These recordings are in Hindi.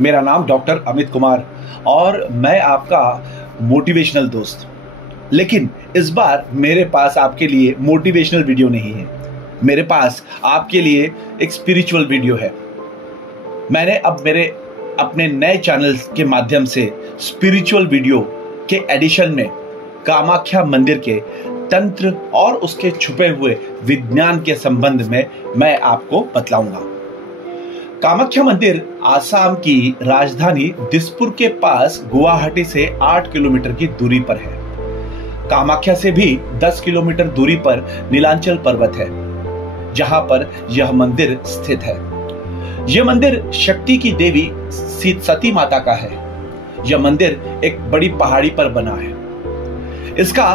मेरा नाम डॉक्टर अमित कुमार और मैं आपका मोटिवेशनल दोस्त। लेकिन इस बार मेरे पास आपके लिए मोटिवेशनल वीडियो नहीं है, मेरे पास आपके लिए एक स्पिरिचुअल वीडियो है। मैंने अब मेरे अपने नए चैनल के माध्यम से स्पिरिचुअल वीडियो के एडिशन में कामाख्या मंदिर के तंत्र और उसके छुपे हुए विज्ञान के संबंध में मैं आपको बतलाऊंगा। कामाख्या मंदिर आसाम की राजधानी दिसपुर के पास गुवाहाटी से 8 किलोमीटर की दूरी पर है। कामाख्या से भी 10 किलोमीटर दूरी पर नीलांचल पर्वत है, जहां पर यह मंदिर स्थित है। यह मंदिर शक्ति की देवी सती माता का है। यह मंदिर एक बड़ी पहाड़ी पर बना है। इसका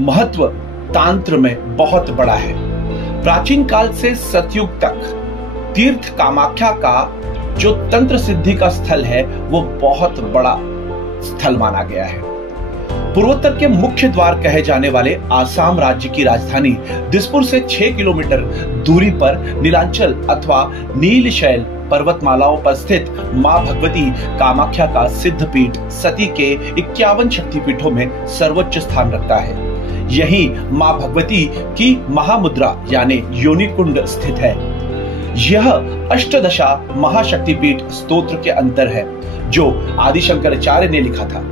महत्व तांत्र में बहुत बड़ा है। प्राचीन काल से सतयुग तक तीर्थ कामाख्या का जो तंत्र सिद्धि का स्थल है वो बहुत बड़ा स्थल माना गया है। पूर्वोत्तर के मुख्य द्वार कहे जाने वाले आसाम राज्य की राजधानी दिसपुर से 6 किलोमीटर दूरी पर नीलांचल अथवा नीलशैल पर्वतमालाओं पर स्थित मां भगवती कामाख्या का सिद्धपीठ सती के 51 शक्तिपीठों में सर्वोच्च स्थान रखता है। यही मां भगवती की महामुद्रा यानी योनि कुंड स्थित है। यह अष्टदशा महाशक्तिपीठ स्तोत्र के अंतर है जो आदि शंकराचार्य ने लिखा था।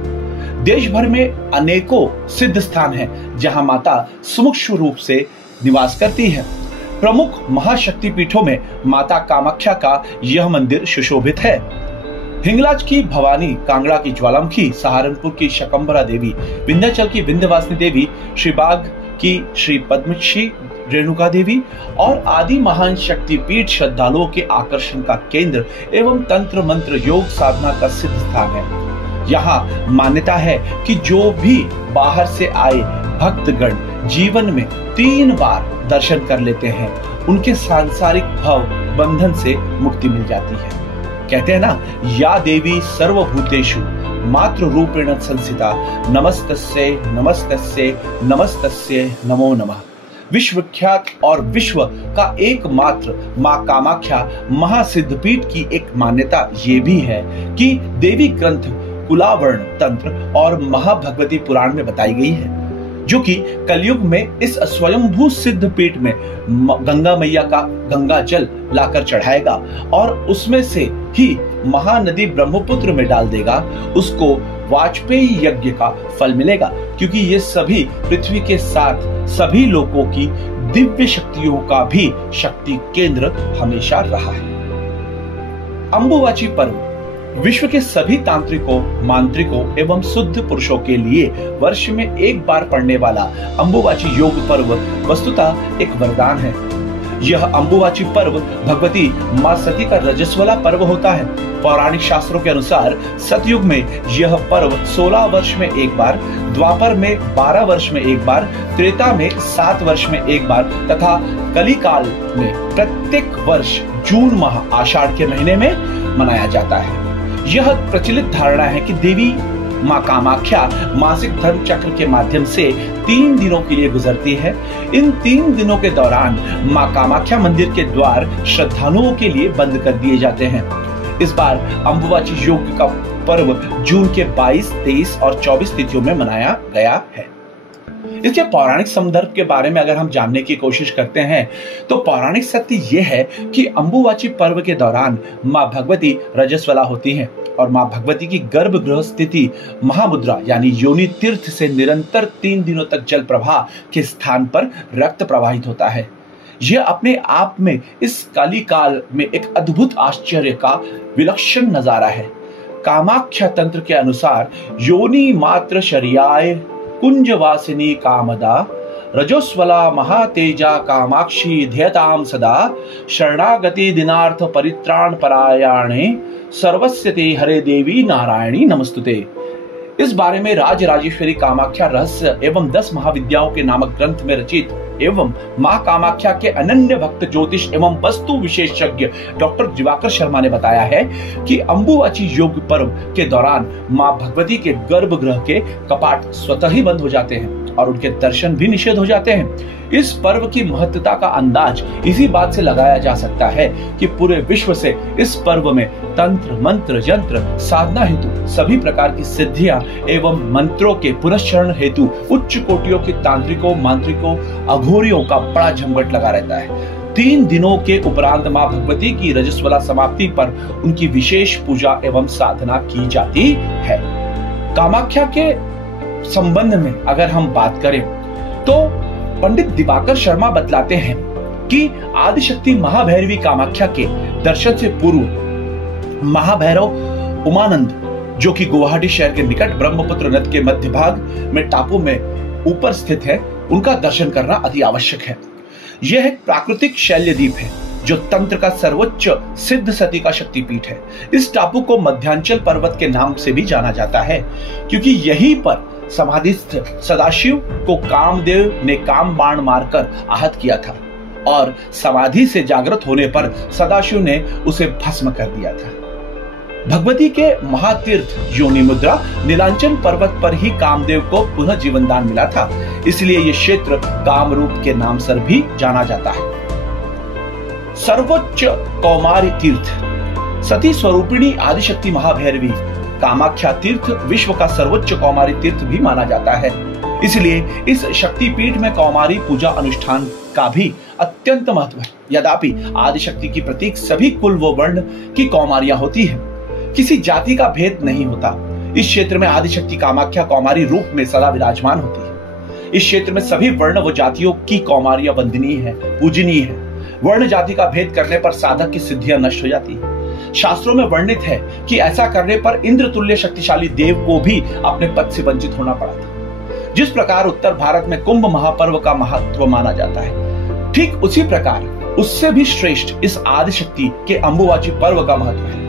देश भर में अनेकों सिद्ध स्थान हैं जहां माता सूक्ष्म रूप से निवास करती है। प्रमुख महाशक्तिपीठों में माता कामाख्या का यह मंदिर सुशोभित है। हिंगलाज की भवानी, कांगड़ा की ज्वालामुखी, सहारनपुर की शकंबरा देवी, विंध्याचल की विंध्यवासिनी देवी, श्रीबाग की श्री पद्मश्री रेणुका देवी और आदि महान शक्तिपीठ श्रद्धालुओं के आकर्षण का केंद्र एवं तंत्र मंत्र योग साधना का सिद्ध स्थान है। यहाँ मान्यता है कि जो भी बाहर से आए भक्तगण जीवन में 3 बार दर्शन कर लेते हैं, उनके सांसारिक भव बंधन से मुक्ति मिल जाती है। कहते हैं ना, या देवी सर्वभूतेषु मातृ रूपेण संस्थिता नमस्तस्यै नमस्तस्यै नमस्तस्यै नमो नमः। विश्वविख्यात और विश्व का एकमात्र मां कामाख्या महासिद्धपीठ की एक मान्यता ये भी है कि देवी ग्रंथ कुलावर्ण तंत्र और महाभगवती पुराण में बताई गई है, जो कि कलयुग में इस स्वयंभू सिद्ध पीठ में गंगा मैया का गंगा जल लाकर चढ़ाएगा और उसमें से ही महानदी ब्रह्मपुत्र में डाल देगा। उसको वाजपेयी यज्ञ का फल मिलेगा, क्योंकि ये सभी पृथ्वी के साथ सभी लोगों की दिव्य शक्तियों का भी शक्ति केंद्र हमेशा रहा है। अंबुबाची पर्व विश्व के सभी तांत्रिकों, मांत्रिकों एवं शुद्ध पुरुषों के लिए वर्ष में एक बार पड़ने वाला अंबुबाची योग पर्व वस्तुतः एक वरदान है। यह अंबुबाची पर्व भगवती मां सती का रजस्वला पर्व होता है। पौराणिक शास्त्रों के अनुसार सतयुग में यह पर्व 16 वर्ष में एक बार, द्वापर में 12 वर्ष में एक बार, त्रेता में 7 वर्ष में एक बार तथा कलिकाल में प्रत्येक वर्ष जून माह आषाढ़ के महीने में मनाया जाता है। यह प्रचलित धारणा है कि देवी मां कामाख्या मासिक धर्म चक्र के माध्यम से 3 दिनों के लिए गुजरती है। इन 3 दिनों के दौरान मां कामाख्या मंदिर के द्वार श्रद्धालुओं के लिए बंद कर दिए जाते हैं। इस बार अंबुबाची योग का पर्व जून के 22, 23 और 24 तिथियों में मनाया गया है। इसके पौराणिक संदर्भ के बारे में अगर हम जानने की कोशिश करते हैं तो पौराणिक सत्य यह है कि अंबुबाची पर्व के दौरान मां भगवती रजस्वला होती हैं और मां भगवती की गर्भगृह स्थिति महामुद्रा यानी योनि तीर्थ से निरंतर 3 दिनों तक जल प्रवाह के स्थान पर रक्त प्रवाहित होता है। यह अपने आप में इस कलिकाल में एक अद्भुत आश्चर्य का विलक्षण नजारा है। कामाख्या तंत्र के अनुसार योनि मात्र शर्याय कुंजवासिनी कामदा रजोस्वला महातेजा कामाक्षी ध्यताम सदा शरणागति दिनार्थ परित्राण परायणे सर्वस्य ते हरे देवी नारायणी नमस्तुते। इस बारे में राजराजेश्वरी कामाख्या रहस्य एवं 10 महाविद्याओं के नामक ग्रंथ में रचित एवं मां कामाख्या के अनन्य भक्त ज्योतिष एवं वस्तु विशेषज्ञ डॉक्टर दिवाकर शर्मा ने बताया है कि अंबुबाची योग पर्व के दौरान मां भगवती के गर्भगृह के कपाट स्वतः ही बंद हो जाते हैं और उनके दर्शन भी निषेध हो जाते हैं। इस पर्व की महत्वता का अंदाज इसी बात से लगाया जा सकता है कि पूरे विश्व से इस पर्व में तंत्र, मंत्र, यंत्र, साधना हेतु सभी प्रकार की सिद्धियां एवं मंत्रों के पुनश्चरण हेतु उच्च कोटियों के तांत्रिकों, मांत्रिकों, अघोरियों का बड़ा झंझट लगा रहता है। 3 दिनों के उपरांत मां भगवती की रजस्वला समाप्ति पर उनकी विशेष पूजा एवं साधना की जाती है। कामाख्या के संबंध में अगर हम बात करें तो पंडित दिवाकर शर्मा बतलाते हैं कि आदिशक्ति महाभैरवी कामाख्या के दर्शन से पूर्व महाभैरव उमानंद, जो कि गुवाहाटी शहर के निकट ब्रह्मपुत्र नद के मध्य भाग में टापू में ऊपर स्थित है, उनका दर्शन करना अति आवश्यक है। यह एक प्राकृतिक शैल्यद्वीप है जो तंत्र का सर्वोच्च सिद्ध सती का शक्तिपीठ है। इस टापू को मध्यांचल पर्वत के नाम से भी जाना जाता है क्योंकि यहीं पर समाधिस्थ सदाशिव को कामदेव ने काम बाण मारकर आहत किया था और समाधि से जागृत होने पर सदाशिव ने उसे भस्म कर दिया था। भगवती के महातीर्थ योनि मुद्रा नीलांचल पर्वत पर ही कामदेव को पुनः जीवन दान मिला था, इसलिए यह क्षेत्र कामरूप के नाम से भी जाना जाता है। सर्वोच्च कौमारी तीर्थ सती स्वरूपिणी आदिशक्ति महाभैरवी कामाख्या तीर्थ विश्व का सर्वोच्च कौमारी तीर्थ भी माना जाता है, इसलिए इस शक्तिपीठ में कौमारी पूजा अनुष्ठान का भी अत्यंत महत्व है। यद्यपि आदिशक्ति की प्रतीक सभी कुल व वर्ण की कौमारियां होती है, किसी जाति का भेद नहीं होता। इस क्षेत्र में आदिशक्ति कामाख्या कौमारी रूप में सदा विराजमान होती है। इस क्षेत्र में सभी वर्ण व जातियों की कौमारियां वंदनीय है, पूजनीय है। वर्ण जाति का भेद करने पर साधक की सिद्धियां नष्ट हो जाती है। शास्त्रों में वर्णित है कि ऐसा करने पर इंद्र तुल्य शक्तिशाली देव को भी अपने पद से वंचित होना पड़ा था। जिस प्रकार उत्तर भारत में कुंभ महापर्व का महत्व माना जाता है, ठीक उसी प्रकार उससे भी श्रेष्ठ इस आदिशक्ति के अंबुबाची पर्व का महत्व है।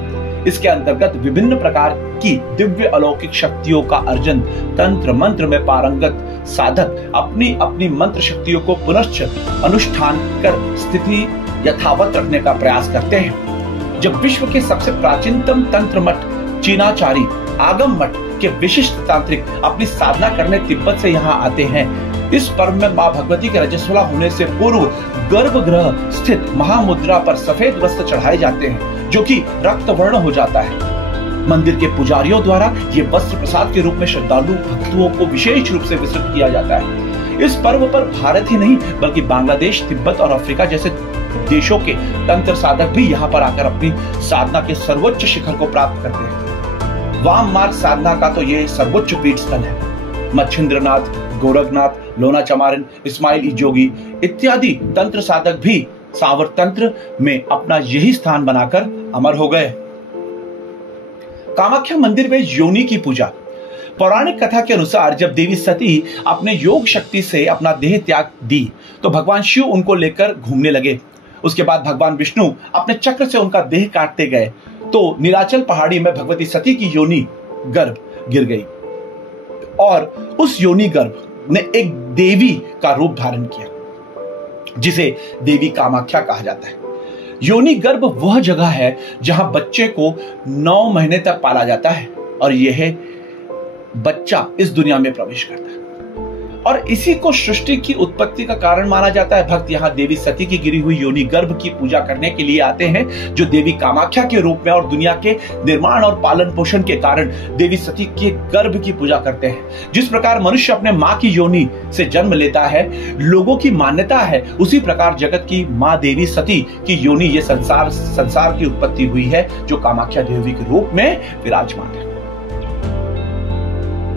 इसके अंतर्गत विभिन्न प्रकार की दिव्य अलौकिक शक्तियों का अर्जन, तंत्र मंत्र में पारंगत साधक अपनी अपनी मंत्र शक्तियों को पुनश्च अनुष्ठान कर स्थिति यथावत रखने का प्रयास करते हैं। जब विश्व के सबसे प्राचीनतम तंत्र मठ चीनाचारी आगम मठ के विशिष्ट तांत्रिक अपनी साधना करने तिब्बत से यहाँ आते हैं, इस पर्व में मां भगवती के रजस्वला होने से पूर्व गर्भगृह स्थित महामुद्रा पर सफेद वस्त्र चढ़ाए जाते हैं जो कि रक्त वर्ण हो जाता है। मंदिर के पुजारियों द्वारा ये वस्त्र प्रसाद के रूप में श्रद्धालु भक्तों को विशेष रूप से वितरित किया जाता है। इस पर्व पर भारत ही नहीं बल्कि बांग्लादेश, तिब्बत और अफ्रीका जैसे देशों के तंत्र साधक भी यहाँ पर आकर अपनी साधना के सर्वोच्च शिखर को प्राप्त करते हैं। वाम मार्ग साधना का तो ये सर्वोच्च पीठ स्थल है। मच्छिंद्रनाथ, गोरखनाथ, लोना चमारिन, इस्माइल जोगी इत्यादि तंत्र साधक भी सावर तंत्र में अपना यही स्थान बनाकर अमर हो गए। कामाख्या मंदिर में योनि की पूजा। पौराणिक कथा के अनुसार जब देवी सती अपने योग शक्ति से अपना देह त्याग दी तो भगवान शिव उनको लेकर घूमने लगे। उसके बाद भगवान विष्णु अपने चक्र से उनका देह काटते गए तो नीलाचल पहाड़ी में भगवती सती की योनि गर्भ गिर गई और उस योनि गर्भ ने एक देवी का रूप धारण किया जिसे देवी कामाख्या कहा जाता है। योनि गर्भ वह जगह है जहां बच्चे को 9 महीने तक पाला जाता है और यह बच्चा इस दुनिया में प्रवेश करता है और इसी को सृष्टि की उत्पत्ति का कारण माना जाता है। भक्त यहाँ देवी सती की गिरी हुई योनि गर्भ की पूजा करने के लिए आते हैं जो देवी कामाख्या के रूप में और दुनिया के निर्माण और पालन पोषण के कारण देवी सती के गर्भ की पूजा करते हैं। जिस प्रकार मनुष्य अपने माँ की योनि से जन्म लेता है, लोगों की मान्यता है, उसी प्रकार जगत की माँ देवी सती की योनि ये संसार की उत्पत्ति हुई है जो कामाख्या देवी के रूप में विराजमान है।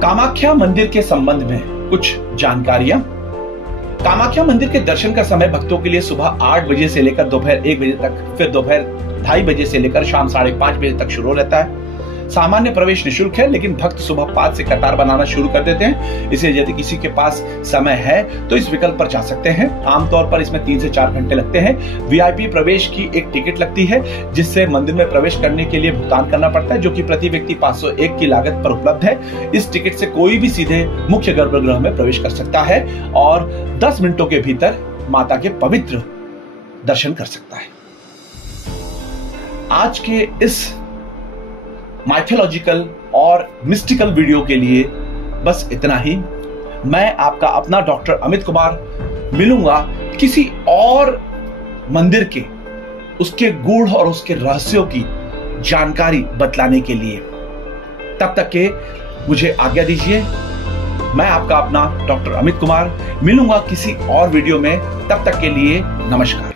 कामाख्या मंदिर के संबंध में कुछ जानकारियां। कामाख्या मंदिर के दर्शन का समय भक्तों के लिए सुबह 8 बजे से लेकर दोपहर 1 बजे तक, फिर दोपहर 2:30 बजे से लेकर शाम 5:30 बजे तक शुरू रहता है। सामान्य प्रवेश निःशुल्क है, लेकिन भक्त सुबह 5 से कतार बनाना शुरू कर देते हैं। इसलिए यदि किसी के पास समय है तो इस विकल्प पर जा सकते हैं। आमतौर पर इसमें 3 से 4 घंटे लगते हैं। वीआईपी प्रवेश की एक टिकट लगती है जिससे मंदिर में प्रवेश करने के लिए भुगतान करना पड़ता है, जो कि प्रति व्यक्ति 501 की लागत पर उपलब्ध है। इस टिकट से कोई भी सीधे मुख्य गर्भगृह में प्रवेश कर सकता है और 10 मिनटों के भीतर माता के पवित्र दर्शन कर सकता है। आज के इस माइथोलॉजिकल और मिस्टिकल वीडियो के लिए बस इतना ही। मैं आपका अपना डॉक्टर अमित कुमार मिलूंगा किसी और मंदिर के उसके गूढ़ और उसके रहस्यों की जानकारी बतलाने के लिए। तब तक के मुझे आज्ञा दीजिए। मैं आपका अपना डॉक्टर अमित कुमार मिलूंगा किसी और वीडियो में। तब तक के लिए नमस्कार।